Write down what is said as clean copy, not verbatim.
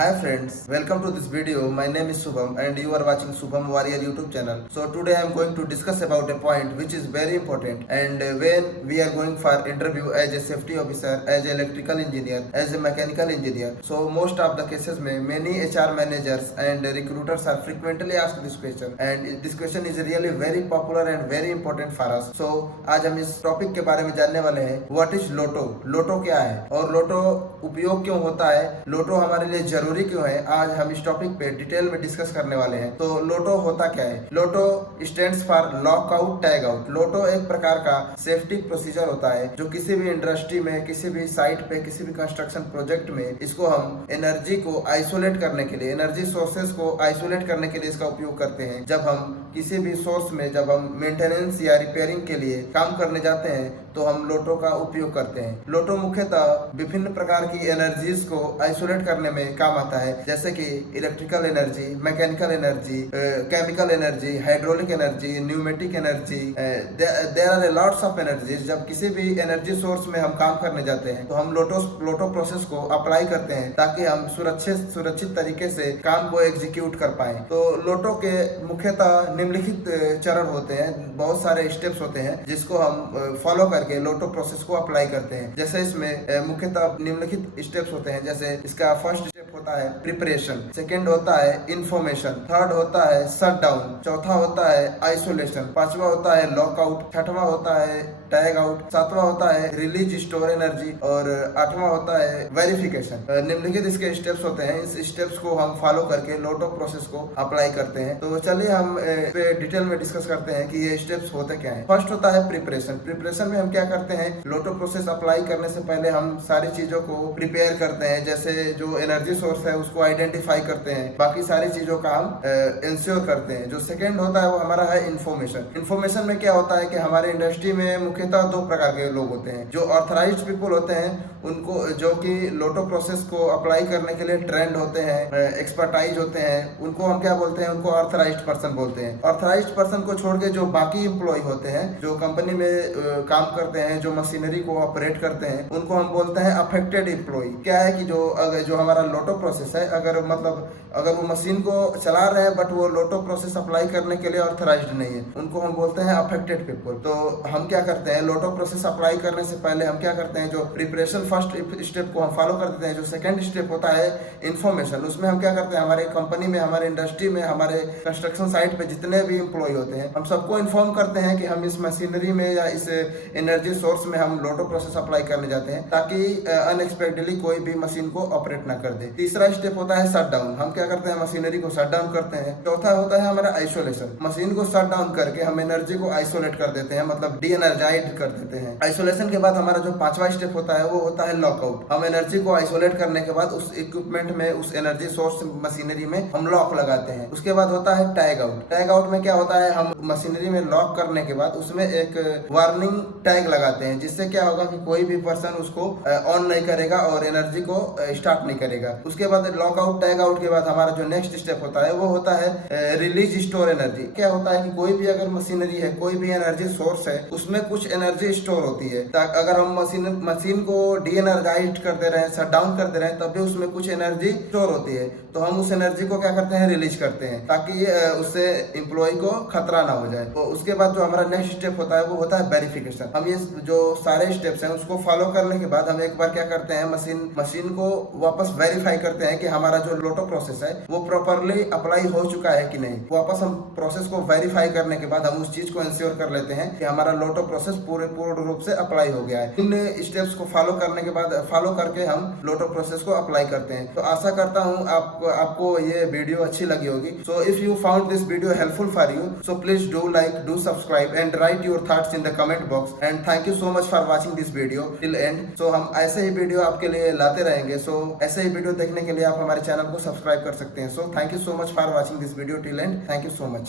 Hi friends, welcome to this video. My name is Subham and you are watching Subham Warrior YouTube channel. So today I am going to discuss about a point which is very important, and when we are going for interview as a safety officer, as an electrical engineer, as a mechanical engineer. So most of the cases में many HR managers and recruiters are frequently asked this question, and this question is really very popular and very important for us. So आज हम इस topic के बारे में जानने वाले हैं. What is लोटो? लोटो क्या है और लोटो उपयोग क्यों होता है? लोटो हमारे लिए जरूरी क्यों है? आज हम इस टॉपिक पे डिटेल में डिस्कस करने वाले हैं. तो लोटो होता क्या है? LOTO stands for lock out tag out. LOTO एक प्रकार का सेफ्टी प्रोसीजर होता है जो किसी भी इंडस्ट्री में, किसी भी साइट पे, किसी भी कंस्ट्रक्शन प्रोजेक्ट में इसको हम एनर्जी को आइसोलेट करने के लिए, एनर्जी सोर्सेज को आइसोलेट करने के लिए इसका उपयोग करते हैं. जब हम किसी भी सोर्स में, जब हम मेंटेनेंस या रिपेयरिंग के लिए काम करने जाते हैं तो हम लोटो का उपयोग करते हैं. लोटो मुख्यतः विभिन्न प्रकार की एनर्जीज को आइसोलेट करने में काम आता है, जैसे कि electrical energy, mechanical energy, chemical energy, hydraulic energy, pneumatic energy. There are lots of energies. जब किसी भी एनर्जी सोर्स में हम काम करने जाते हैं तो हम लोटो प्रोसेस को अप्लाई करते हैं ताकि हम सुरक्षित तरीके से काम को एग्जीक्यूट कर पाए. तो लोटो के मुख्यतः निम्नलिखित चरण होते हैं, बहुत सारे स्टेप्स होते हैं जिसको हम फॉलो करके लोटो प्रोसेस को अप्लाई करते हैं. जैसे इसमें मुख्यतः निम्नलिखित स्टेप्स होते हैं. जैसे इसका फर्स्ट स्टेप होता है प्रिपरेशन, सेकंड होता है इंफॉर्मेशन, थर्ड होता है शट डाउन, चौथा होता है आइसोलेशन, पांचवा होता है लॉकआउट, छठवां होता है टैग आउट, सातवां होता है रिलीज स्टोर एनर्जी और आठवां होता है वेरिफिकेशन. निम्नलिखित इसके स्टेप्स होते हैं. इस स्टेप्स को हम फॉलो करके लोटो प्रोसेस को अप्लाई करते हैं. तो चलिए हम पे डिटेल में डिस्कस करते हैं कि ये स्टेप्स होते क्या हैं. फर्स्ट होता है प्रिपरेशन. प्रिपरेशन में हम क्या करते हैं, लोटो प्रोसेस अप्लाई करने से पहले हम सारी चीजों को प्रिपेयर करते हैं. जैसे जो एनर्जी सोर्स है उसको आइडेंटिफाई करते हैं, बाकी सारी चीजों का हम इंश्योर करते हैं. जो सेकेंड होता है वो हमारा है इन्फॉर्मेशन. इन्फॉर्मेशन में क्या होता है कि हमारे इंडस्ट्री में मुख्यतः दो प्रकार के लोग होते हैं. जो ऑथराइज्ड पीपल होते हैं उनको, जो कि लोटो प्रोसेस को अप्लाई करने के लिए ट्रेंड होते हैं, एक्सपर्टाइज होते हैं, उनको हम क्या बोलते हैं, उनको ऑथराइज्ड पर्सन बोलते हैं. ऑथराइज्ड पर्सन को छोड़ के जो बाकी एम्प्लॉय होते हैं, जो कंपनी में काम करते हैं, जो मशीनरी को ऑपरेट करते हैं, उनको हम बोलते हैं अफेक्टेड एम्प्लॉय. क्या है कि जो हमारा लोटो प्रोसेस है, अगर वो मशीन को चला रहे हैं बट वो लोटो प्रोसेस अप्लाई करने के लिए ऑथराइज्ड नहीं है, उनको हम बोलते हैं अफेक्टेड पीपल. तो हम क्या करते हैं, लोटो प्रोसेस अप्लाई करने से पहले हम क्या करते हैं, जो प्रिपरेशन फर्स्ट स्टेप को हम फॉलो कर देते हैं. जो सेकंड स्टेप होता है इन्फॉर्मेशन, उसमें हम क्या करते हैं, हमारे कंपनी में, हमारे इंडस्ट्री में, हमारे कंस्ट्रक्शन साइट पे जितने भी एम्प्लॉय होते हैं, हम सबको इन्फॉर्म करते हैं कि हम इस मशीनरी में या इस एनर्जी सोर्स में हम लोटो प्रोसेस अप्लाई करने जाते हैं, ताकि अनएक्सपेक्टेडली कोई भी मशीन को ऑपरेट ना कर दे. तीसरा स्टेप होता है शट डाउन. हम क्या करते हैं, मशीनरी को शट डाउन करते हैं. चौथा होता है हमारा आइसोलेशन. मशीन को शट डाउन करके हम एनर्जी को आइसोलेट कर देते हैं, मतलब डी एनर्जाइज कर देते हैं. आइसोलेशन के बाद हमारा जो पांचवा स्टेप होता है वो होता है लॉकआउट. हम एनर्जी को आइसोलेट करने के बाद उस इक्विपमेंट में, उस एनर्जी सोर्स मशीनरी में हम लॉक लगाते हैं. उसके बाद होता है टैग आउट. टैग आउट में क्या होता है, हम मशीनरी में लॉक करने के बाद उसमें एक वार्निंग टैग लगाते हैं, जिससे क्या होगा कि कोई भी पर्सन उसको ऑन नहीं करेगा और एनर्जी को स्टार्ट नहीं करेगा. उसके बाद लॉकआउट, टैग आउट के बाद हमारा जो नेक्स्ट स्टेप होता है वो होता है रिलीज स्टोर एनर्जी. क्या होता है कि कोई भी अगर मशीनरी है, कोई भी एनर्जी सोर्स है, उसमें कुछ एनर्जी स्टोर होती है. अगर हम मशीन को डी एनर्जाइज कर दे रहे हैं, शट डाउन कर दे रहे हैं, तब भी उसमें कुछ एनर्जी स्टोर होती है. तो हम उस एनर्जी को क्या करते हैं, रिलीज करते हैं, ताकि उससे एम्प्लॉय को खतरा ना हो जाए. तो उसके बाद जो हमारा नेक्स्ट स्टेप होता है वो होता है वेरिफिकेशन. हम ये जो सारे स्टेप्स हैं उसको फॉलो करने के बाद हम एक बार क्या करते हैं, मशीन को वापस वेरीफाई करते हैं कि हमारा जो लोटो प्रोसेस है वो प्रॉपरली अप्लाई हो चुका है कि नहीं. वापस हम प्रोसेस को वेरीफाई करने के बाद हम उस चीज को इंश्योर कर लेते हैं कि हमारा लोटो प्रोसेस पूर्ण रूप से अप्लाई हो गया है. इन स्टेप्स को फॉलो करने के बाद, फॉलो करके हम लोटो प्रोसेस को अप्लाई करते हैं. तो आशा करता हूँ आपको ये वीडियो अच्छी लगी होगी. So if you found this video helpful for you, so please do like, do subscribe and write your thoughts in the comment box. And thank you so much for watching this video till end. So हम ऐसे ही video आपके लिए लाते रहेंगे. सो ऐसे ही video देखने के लिए आप हमारे चैनल को सब्सक्राइब कर सकते हैं. So thank you so much for watching this video till and. Thank you so much.